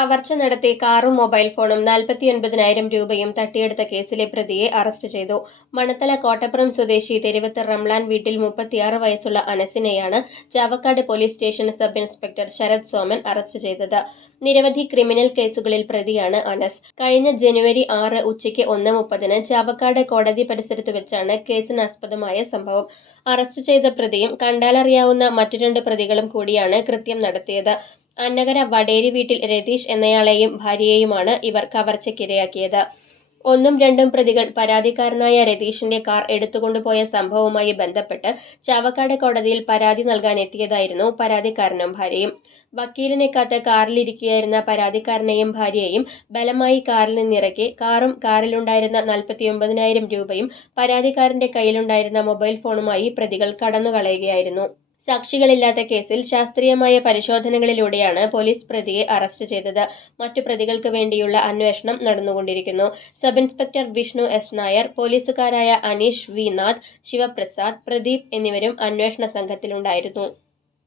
കവർച്ച നടത്തി കാറും മൊബൈൽ ഫോണും നാൽപ്പത്തിയൊൻപതിനായിരം രൂപയും തട്ടിയെടുത്ത കേസിലെ പ്രതിയെ അറസ്റ്റ് ചെയ്തു. മണത്തല കോട്ടപ്പുറം സ്വദേശി തെരുവത്ത് റംലാൻ വീട്ടിൽ മുപ്പത്തിയാറ് വയസ്സുള്ള അനസിനെയാണ് Chavakkad police station sub inspector Sarath Soman arrest ചെയ്തത്. നിരവധി ക്രിമിനൽ കേസുകളിൽ പ്രതിയാണ് അനസ്. കഴിഞ്ഞ ജനുവരി ആറ് ഉച്ചയ്ക്ക് ഒന്ന് മുപ്പതിന് ചാവക്കാട് കോടതി പരിസരത്ത് വെച്ചാണ് കേസിനാസ്പദമായ സംഭവം. അറസ്റ്റ് ചെയ്ത പ്രതിയും കണ്ടാലറിയാവുന്ന മറ്റു രണ്ട് പ്രതികളും കൂടിയാണ് കൃത്യം നടത്തിയത്. അന്നകര വടേരി വീട്ടിൽ രതീഷ് എന്നയാളെയും ഭാര്യയെയുമാണ് ഇവർ കവർച്ചയ്ക്കിരയാക്കിയത്. ഒന്നും രണ്ടും പ്രതികൾ പരാതിക്കാരനായ രതീഷിന്റെ കാർ എടുത്തുകൊണ്ടുപോയ സംഭവവുമായി ബന്ധപ്പെട്ട് ചാവക്കാട് കോടതിയിൽ പരാതി നൽകാൻ എത്തിയതായിരുന്നു പരാതിക്കാരനും ഭാര്യയും. വക്കീലിനെ കാത്ത് കാറിലിരിക്കുകയായിരുന്ന പരാതിക്കാരനെയും ഭാര്യയെയും ബലമായി കാറിൽ നിന്നിറക്കി കാറും കാറിലുണ്ടായിരുന്ന നാൽപ്പത്തിയൊമ്പതിനായിരം രൂപയും പരാതിക്കാരന്റെ കയ്യിലുണ്ടായിരുന്ന മൊബൈൽ ഫോണുമായി പ്രതികൾ കടന്നുകളയുകയായിരുന്നു. സാക്ഷികളില്ലാത്ത കേസിൽ ശാസ്ത്രീയമായ പരിശോധനകളിലൂടെയാണ് പോലീസ് പ്രതിയെ അറസ്റ്റ് ചെയ്തത്. മറ്റു പ്രതികൾക്ക് വേണ്ടിയുള്ള അന്വേഷണം നടന്നുകൊണ്ടിരിക്കുന്നു. Sub inspector Vishnu S. Nair പോലീസുകാരായ Aneesh V. Sivaprasad Pradeep എന്നിവരും അന്വേഷണ സംഘത്തിലുണ്ടായിരുന്നു.